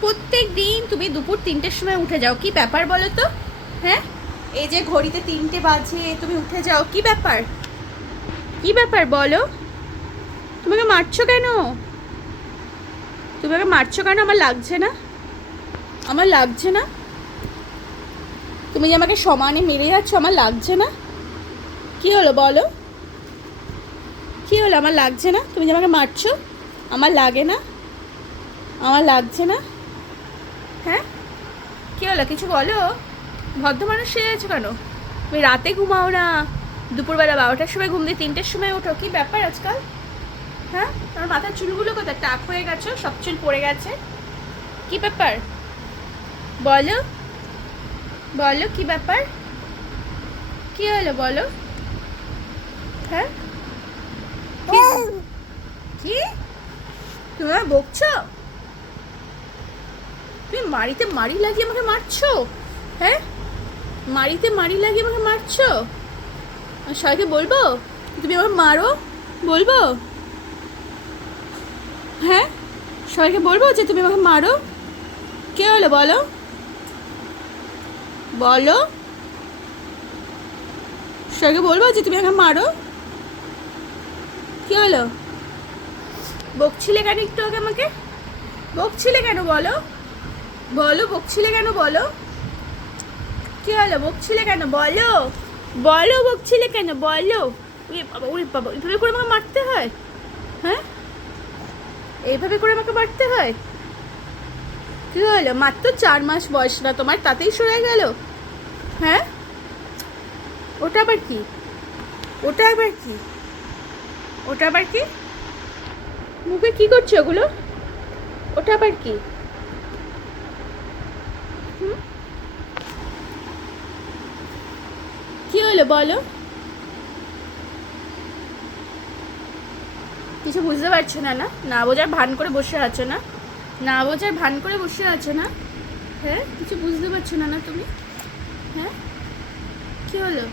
প্রত্যেক দিন তুমি দুপুর 3টের সময় উঠে যাও, কি ব্যাপার বলো তো? হ্যাঁ, এই যে ঘড়িতে 3টে বাজে তুমি উঠে যাও, কি ব্যাপার? কি ব্যাপার বলো? তোমাকে মারছো কেন? তোমাকে মারছো কেন? আমার লাগছে না, আমার লাগছে না। তুমি যে আমাকে সমানে মেরে যাচ্ছ, আমার লাগছে না। কি হলো বলো? কি হলো? আমার লাগছে না। তুমি যে আমাকে মারছো, আমার লাগে না, আমার লাগছে না। হ্যাঁ, কি হলো? কিছু বলো। ভদ্র মানুষ সেরে আছো কেন? তুমি রাতে ঘুমাও না, দুপুরবেলা 12টার সময় ঘুম দিয়ে 3টের সময় ওঠো, কি ব্যাপার আজকাল? হ্যাঁ, তোমার মাথার চুলগুলো কোথায়? টাক হয়ে গেছো, সব চুল পড়ে গেছে, কি ব্যাপার বলো? বলো কি ব্যাপার? কি হলো বলো? হ্যাঁ, কি তুমি আমায় বকছো? তুমি মারিতে মারি লাগিয়ে আমাকে মারছো? হ্যাঁ, মারিতে মারি লাগিয়ে আমাকে মারছো? আর সবাইকে বলবো তুমি আমাকে মারো? বলবো? হ্যাঁ, সবাইকে বলবো যে তুমি আমাকে মারো? কে হলো বলো? বলো, সবাইকে বলবো যে তুমি আমাকে মারো? কি হলো? বকছিলে কেন একটু আগে আমাকে? বকছিলে কেন বলো? বলো, বকছিলে কেন বলো? কি হলো? বকছিলে কেন বলো? বলো, বকছিলে কেন বলো? ওরে বাবা, ওরে বাবা, এইভাবে করে আমাকে মারতে হয়? হ্যাঁ, এইভাবে করে আমাকে মারতে হয়? কি হলো? মাত্র 4 মাস বয়স না তোমার, তাতেই সরে গেল? হ্যাঁ, ওটা আবার কি? ওটা আবার কি? ওটা আবার কি? মুখে কি করছো ওগুলো? ওটা আবার কি? হুম, কি হলো বলো? কিছু বুঝতে পারছো না? না, না বোঝার ভান করে বসে আছো না? না বোঝার ভান করে বসে আছো না? হ্যাঁ, কিছু বুঝতে পারছো না না তুমি? হ্যাঁ, কি হলো?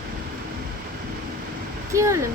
কি হলো?